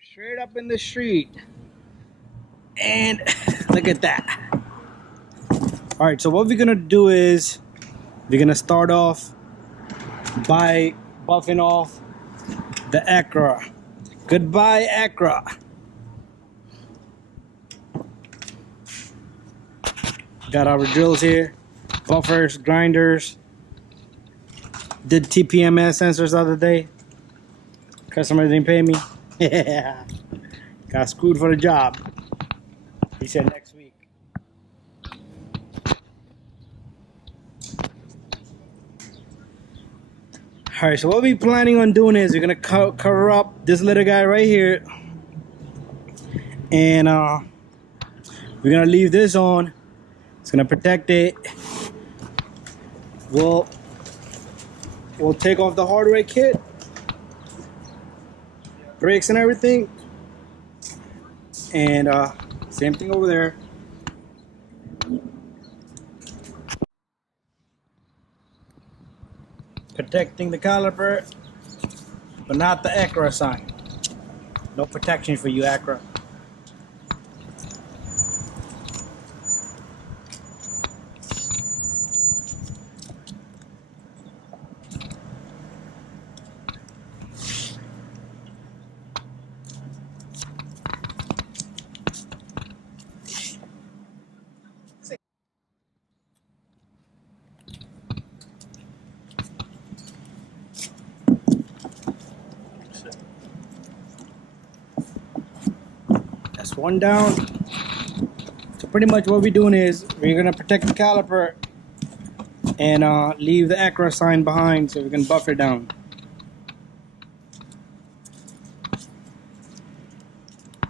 straight up in the street. And look at that. Alright, so what we're gonna do is we're gonna start off by buffing off the Acura. Goodbye, Acura. Got our drills here, buffers, grinders. Did TPMS sensors the other day. Customer didn't pay me. Yeah. Got screwed for the job. He said next week. Alright, so what we're planning on doing is we're gonna cover up this little guy right here. And we're gonna leave this on. It's gonna protect it. We'll take off the hardware kit, brakes and everything, and same thing over there. Protecting the caliper, but not the Acura sign. No protection for you, Acura. That's one down. So pretty much what we're doing is we're gonna protect the caliper and leave the Acura sign behind so we can buffer down.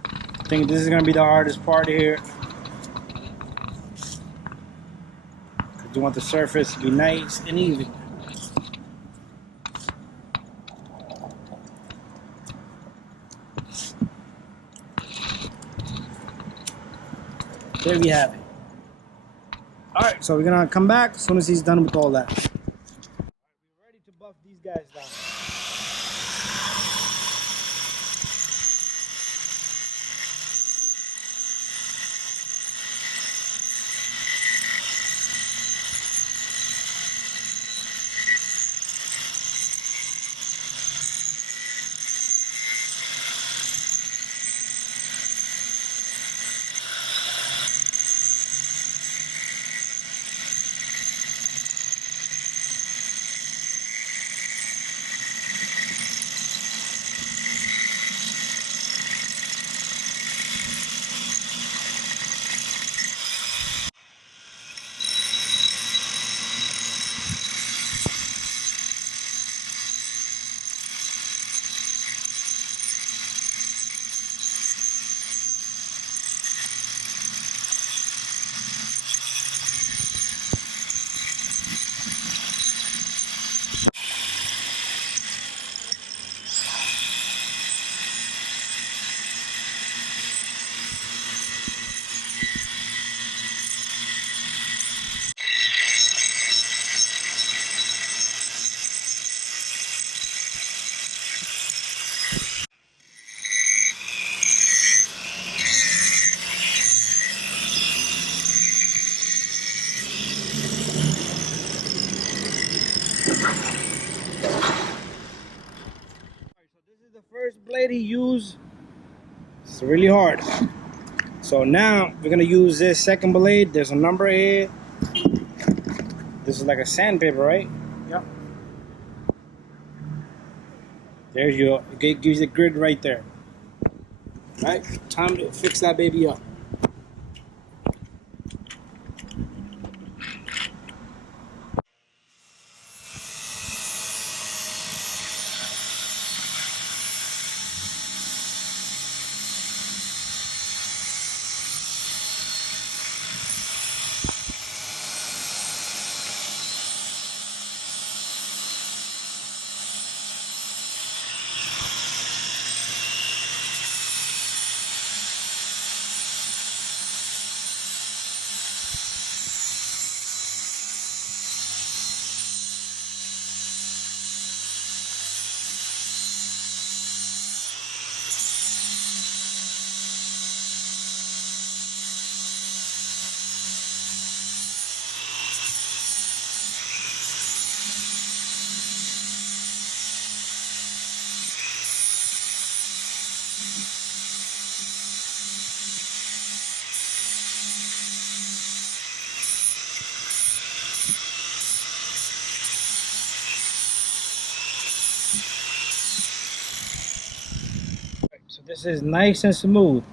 I think this is gonna be the hardest part here. You want the surface to be nice and even. There we have it. Alright, so we're gonna come back as soon as he's done with all that. We're ready to buff these guys down. First blade he used, it's really hard. So now we're gonna use this second blade. There's a number here. This is like a sandpaper, right? Yep. There you go. It gives you the grid right there. Right? Time to fix that baby up. So this is nice and smooth.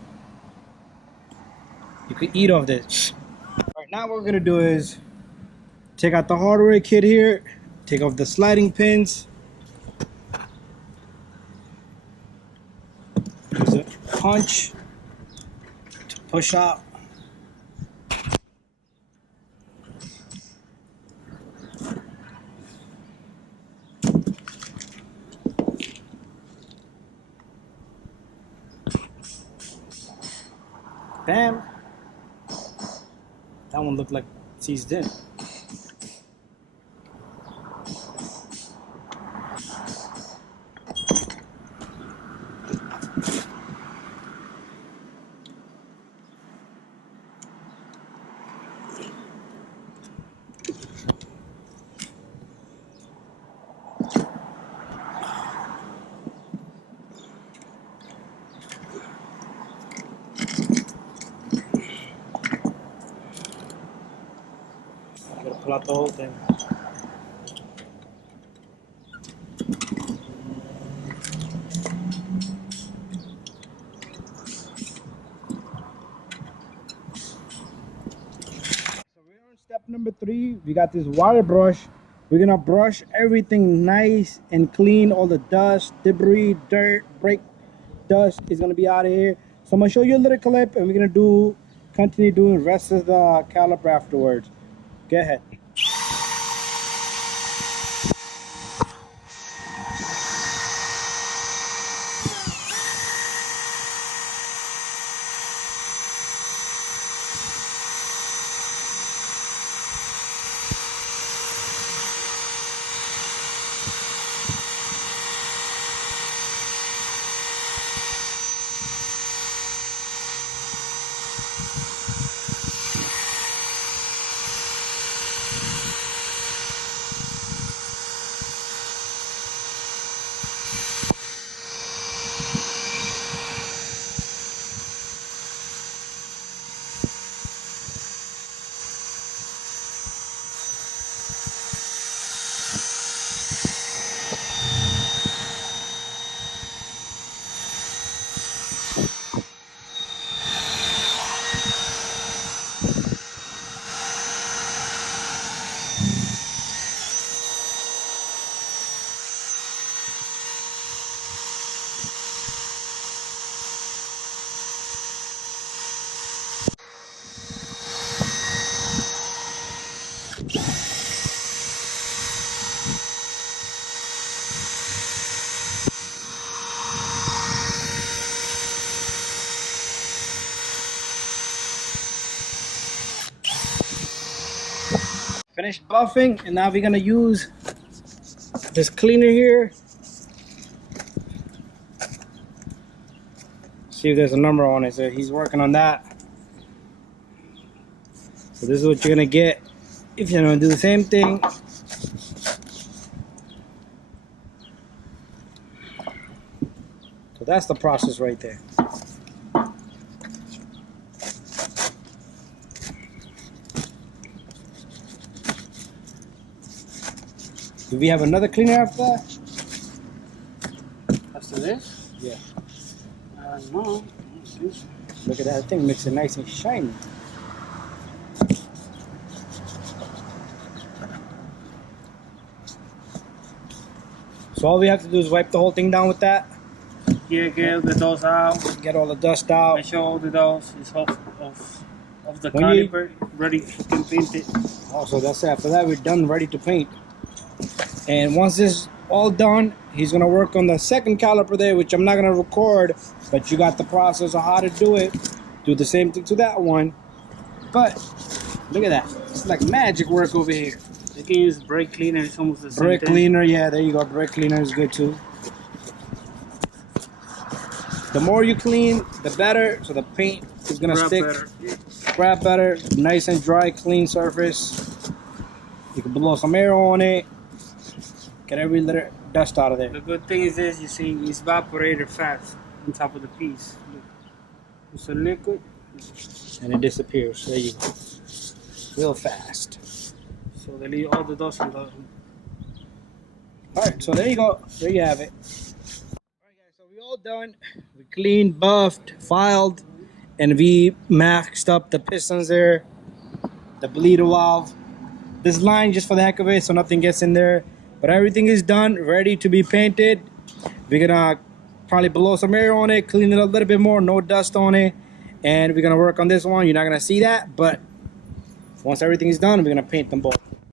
You could eat off this. All right, now what we're gonna do is take out the hardware kit here, take off the sliding pins, use a punch to push out. Bam! That one looked like seized in. I gotta pull out the whole thing. So we're on step number 3. We got this wire brush. We're gonna brush everything nice and clean. All the dust, debris, dirt, brake dust is gonna be out of here. So I'm gonna show you a little clip, and we're gonna continue doing the rest of the caliper afterwards. Go ahead. Finished buffing, and now we're gonna use this cleaner here. See if there's a number on it. So he's working on that. So this is what you're gonna get if you're gonna do the same thing. So that's the process right there. Do we have another cleaner after that? After this? Yeah. No. Look at that thing, makes it nice and shiny. So all we have to do is wipe the whole thing down with that. Yeah, get the dust out. Get all the dust out. Make sure all the dust is off of the When caliper, ready to paint it. Also, that's it. After that, we're done, ready to paint. And once this is all done, he's gonna work on the second caliper there, which I'm not gonna record, but you got the process of how to do it. Do the same thing to that one. But look at that. It's like magic work over here. You can use brake cleaner, it's almost the same Brake thing. cleaner, yeah, there you go. Brake cleaner is good too. The more you clean, the better. So the paint is gonna stick, grab better, nice and dry, clean surface. You can blow some air on it, get every little dust out of there. The good thing is this, you see, it's evaporated fast on top of the piece. Look. It's a liquid. And it disappears. There you go. Real fast. So they leave all the dust on the... Alright, so there you go. There you have it. Alright guys, so we all done. We clean, buffed, filed, and we maxed up the pistons there, the bleeder valve, this line just for the heck of it so nothing gets in there. But everything is done, ready to be painted. We're gonna probably blow some air on it, clean it a little bit more, no dust on it, and we're gonna work on this one. You're not gonna see that, but once everything is done, we're gonna paint them both.